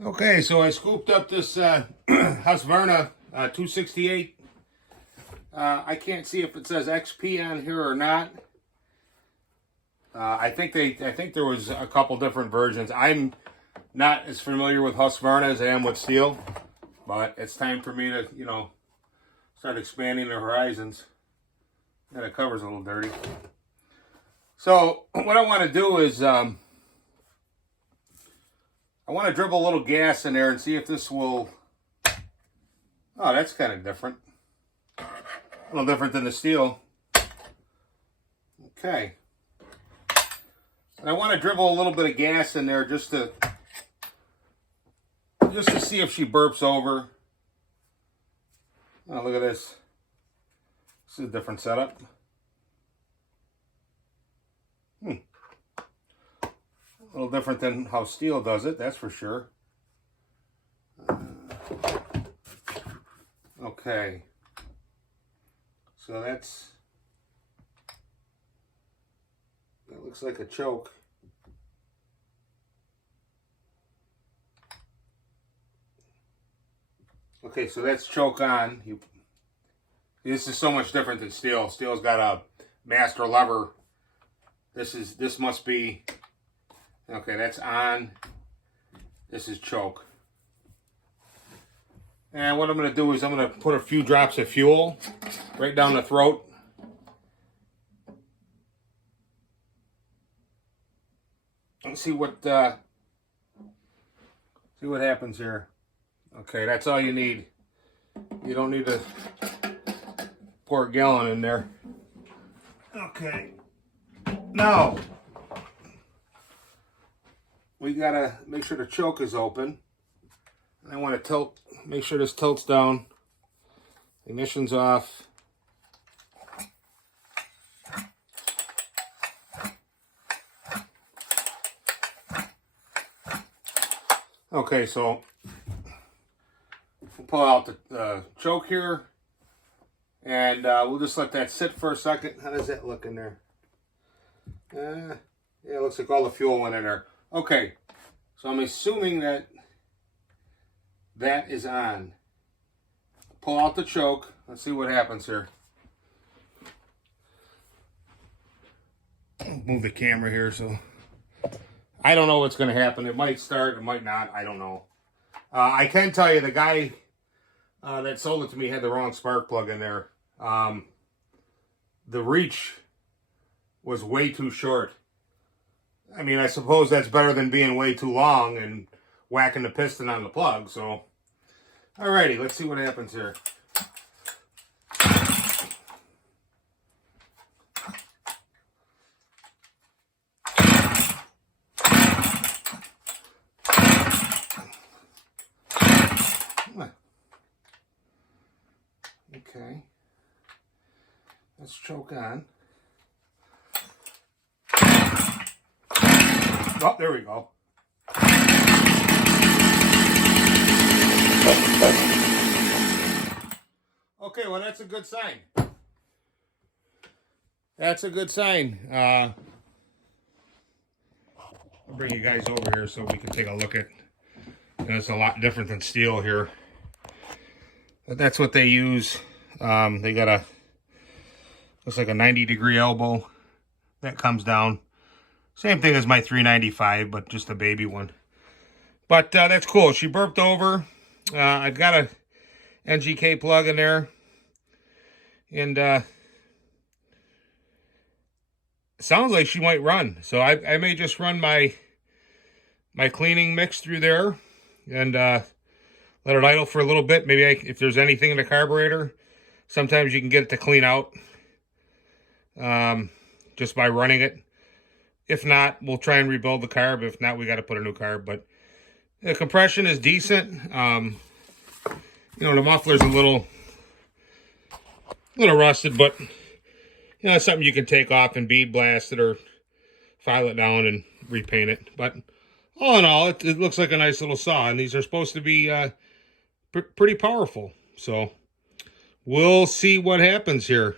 Okay, so I scooped up this Husqvarna 268. I can't see if it says XP on here or not. I think there was a couple different versions. I'm not as familiar with Husqvarna as I am with steel, but it's time for me to, start expanding the horizons. And the cover's a little dirty. So what I want to do is I want to dribble a little gas in there and see if this will... Oh, that's kind of different. A little different than the steel. Okay. And I want to dribble a little bit of gas in there just to see if she burps over. Oh, look at this. This is a different setup. A little different than how steel does it, that's for sure. Okay. So that looks like a choke. Okay, so that's choke on. This is so much different than steel. Steel's got a master lever. This must be, okay, that's on. This is choke. And what I'm going to do is I'm going to put a few drops of fuel right down the throat. Let's see what happens here. Okay, that's all you need. You don't need to pour a gallon in there. Okay. Now, we gotta make sure the choke is open. I want to make sure this tilts down. Ignition's off. Okay, so we'll pull out the choke here, and we'll just let that sit for a second. How does that look in there? Yeah, it looks like all the fuel went in there. Okay, so I'm assuming that is on. Pull out the choke. Let's see what happens here. Move the camera here, so I don't know what's going to happen. It might start, it might not. I don't know. I can tell you the guy that sold it to me had the wrong spark plug in there. The reach was way too short. I mean, I suppose that's better than being way too long and whacking the piston on the plug, so. Alrighty, let's see what happens here. Okay. Let's choke on. Oh, there we go. Okay, well, that's a good sign. That's a good sign. I'll bring you guys over here so we can take a look at, it's a lot different than steel here. But that's what they use. They got looks like a 90-degree elbow that comes down. Same thing as my 395, but just a baby one. But that's cool. She burped over. I've got a NGK plug in there. And sounds like she might run. So I may just run my cleaning mix through there and let it idle for a little bit. Maybe if there's anything in the carburetor, sometimes you can get it to clean out just by running it. If not, we'll try and rebuild the carb. If not, we got to put a new carb. But the compression is decent. The muffler's a little rusted, but it's something you can take off and bead blast it or file it down and repaint it. But all in all, it looks like a nice little saw, and these are supposed to be pretty powerful. So we'll see what happens here.